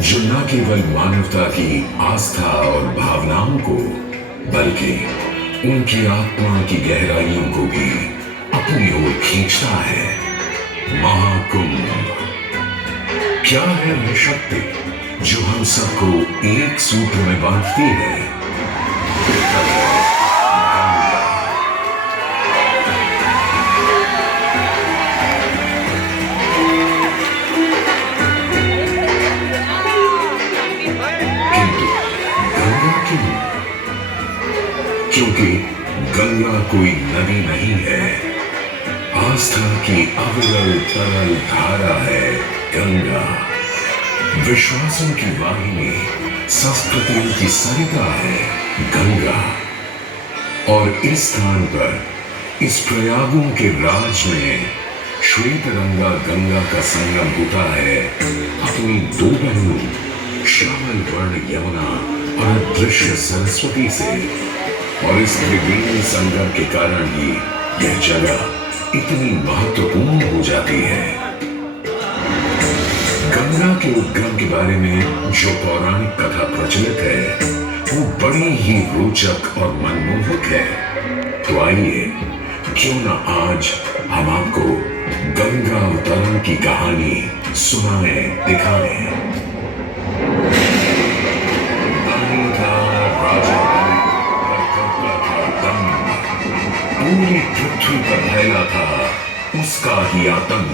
जो न केवल मानवता की आस्था और भावनाओं को बल्कि उनकी आत्मा की गहराइयों को भी अपनी ओर खींचता है। महाकुंभ क्या है वह शक्ति जो हम सबको एक सूत्र में बांधती है? क्योंकि गंगा कोई नदी नहीं है, आस्था की अविरल तरल धारा है गंगा। विश्वासों की वाहिनी, संस्कृतियों की सरिता है गंगा। और इस स्थान पर, इस प्रयागों के राज में श्वेत रंगा गंगा का संगम होता है अपनी दो बहनों श्यामल वर्ण यमुना और अदृश्य सरस्वती से। और इस त्रिवेणी संगम के कारण ही यह जगह इतनी महत्वपूर्ण हो जाती है। गंगा के उद्गम के बारे में जो पौराणिक कथा प्रचलित है वो बड़ी ही रोचक और मनमोहक है। तो आइए क्यों न आज हम आपको गंगा अवतरण की कहानी सुनाएं, दिखाएं। पूरी पृथ्वी पर फैला था उसका ही आतंक।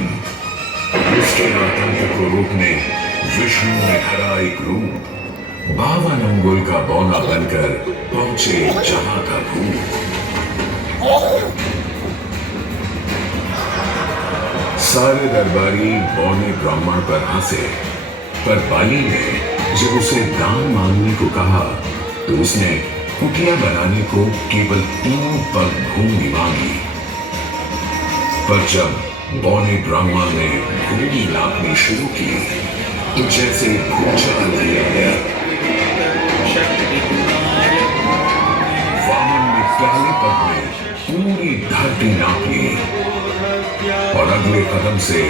उसके आतंक को रोकने विष्णु ने धरा एक रूप, 52 अंगुल का बौना बनकर पहुंचे जहां था भूत। सारे दरबारी बौने ब्राह्मण पर हंसे, पर बाली ने जब उसे दान मांगने को कहा तो उसने कुटिया बनाने को केवल 3 पग भूमि मांगी। पर जब बौने ब्राह्मण ने भूमि नापनी शुरू की तो जैसे भूचाल दिया गया। वामन ने पहले पग में पूरी धरती नाप ली और अगले कदम से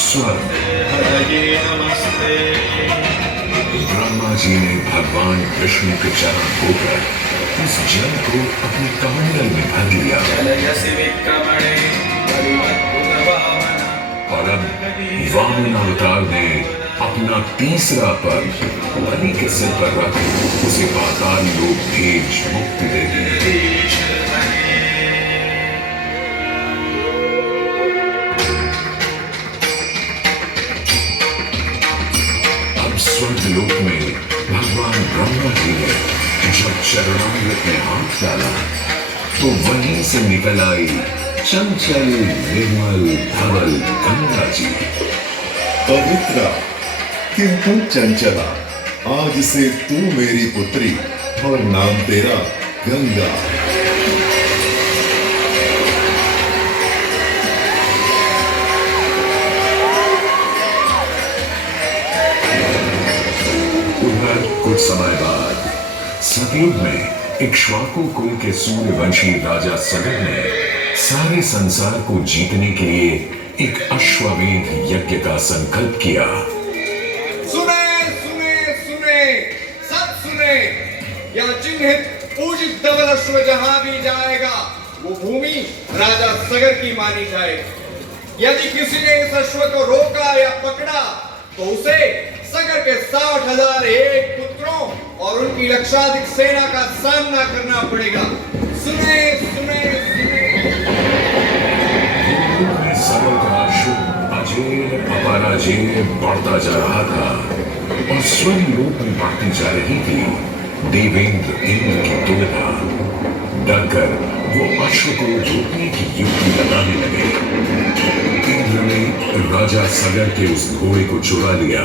स्वर्ग। ब्रह्मा जी ने भगवान विष्णु के चरण धोकर उस जल को अपने कमंडल में भर लिया। और अब वामन अवतार ने अपना तीसरा पग बलि के सिर पर रख उसे पाताल लोक भेज मुक्ति दे दी। अब स्वर्ग लोक में भगवान ब्रह्मा जी ने जब चरणामृत में हाथ डाला तो वहीं से निकल आई चंचल निर्मल धवल गंगा जी। पवित्रा किंतु चंचला, आज से तू मेरी पुत्री और नाम तेरा गंगा। उधर कुछ समय बाद सतयुग में इक्ष्वाकु कुल के सूर्यवंशी राजा सगर ने सारे संसार को जीतने के लिए एक अश्वमेध यज्ञ का संकल्प किया। सुने सुने सुने सब सुने, यह चिन्हित पूजित धवल अश्व जहां भी जाएगा वो भूमि राजा सगर की मानी जाएगी। यदि किसी ने इस अश्व को रोका या पकड़ा तो उसे सगर के 60,001 पुत्रों और उनकी लक्षाधिक सेना का सामना करना पड़ेगा। सुने सुने सुने। सगर का अश्व अजेय अपराजेय बढ़ता जा रहा था और स्वर्ग लोक में बढ़ती जा रही थी देवेंद्र इंद्र की दुविधा। डरकर वो अश्व को रोकने की युक्ति लगाने लगे। इंद्र ने राजा सगर के उस घोड़े को चुरा लिया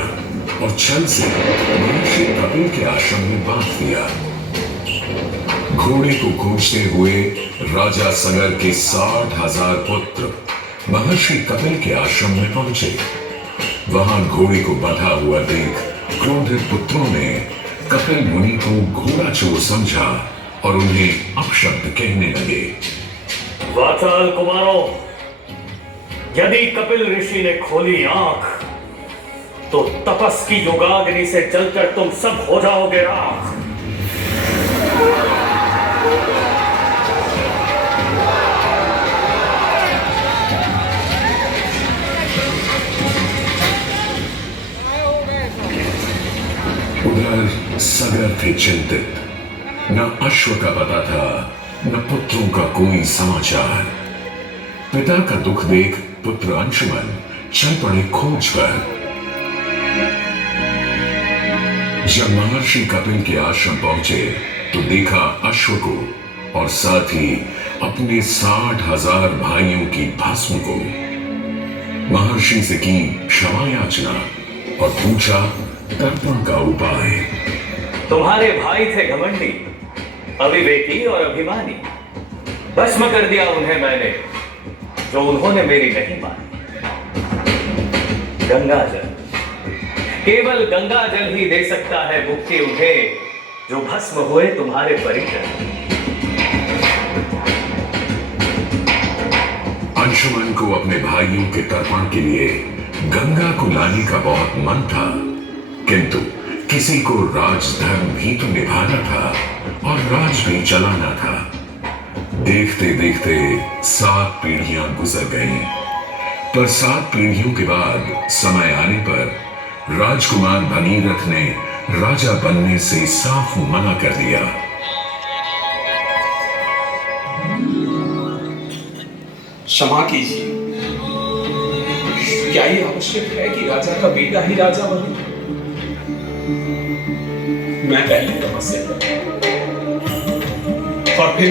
और छल से महर्षि कपिल के आश्रम में बांध दिया। घोड़े को खोजते हुए राजा सगर के 60,000 पुत्र महर्षि कपिल के आश्रम में पहुंचे। वहां घोड़े को बंधा हुआ देख क्रोधित पुत्रों ने कपिल मुनि को घोड़ा चोर समझा और उन्हें अपशब्द कहने लगे। वाचाल कुमारों, यदि कपिल ऋषि ने खोली आंख तो तपस की युगाग्नि से जलकर तुम सब हो जाओगे राख। उधर सगर थे चिंतित। न अश्व का पता था, न पुत्रों का कोई समाचार। पिता का दुख देख पुत्र अंशुमन चल पड़े खोज पर। जब महर्षि कपिल के आश्रम पहुंचे तो देखा अश्व को और साथ ही अपने 60,000 भाइयों की भस्म को। महर्षि से की क्षमा याचना और पूछा तर्पण का उपाय। तुम्हारे भाई थे घमंडी, अविवेकी और अभिमानी। भस्म कर दिया उन्हें मैंने, जो उन्होंने मेरी नहीं मानी। गंगाजल, केवल गंगाजल ही दे सकता है मुक्ति उन्हें, जो भस्म हुए तुम्हारे परिजन। अंशुमन को अपने भाइयों के तर्पण के लिए गंगा को लाने का बहुत मन था, किंतु किसी को राजधर्म भी तो निभाना था और राज भी चलाना था। देखते देखते 7 पीढ़ियां गुजर गईं, पर 7 पीढ़ियों के बाद समय आने पर राजकुमार भगीरथ ने राजा बनने से साफ मना कर दिया। क्षमा कीजिए, क्या ये आवश्यक है कि राजा का बेटा ही राजा बने? मैं पहले तपस्या करूं और फिर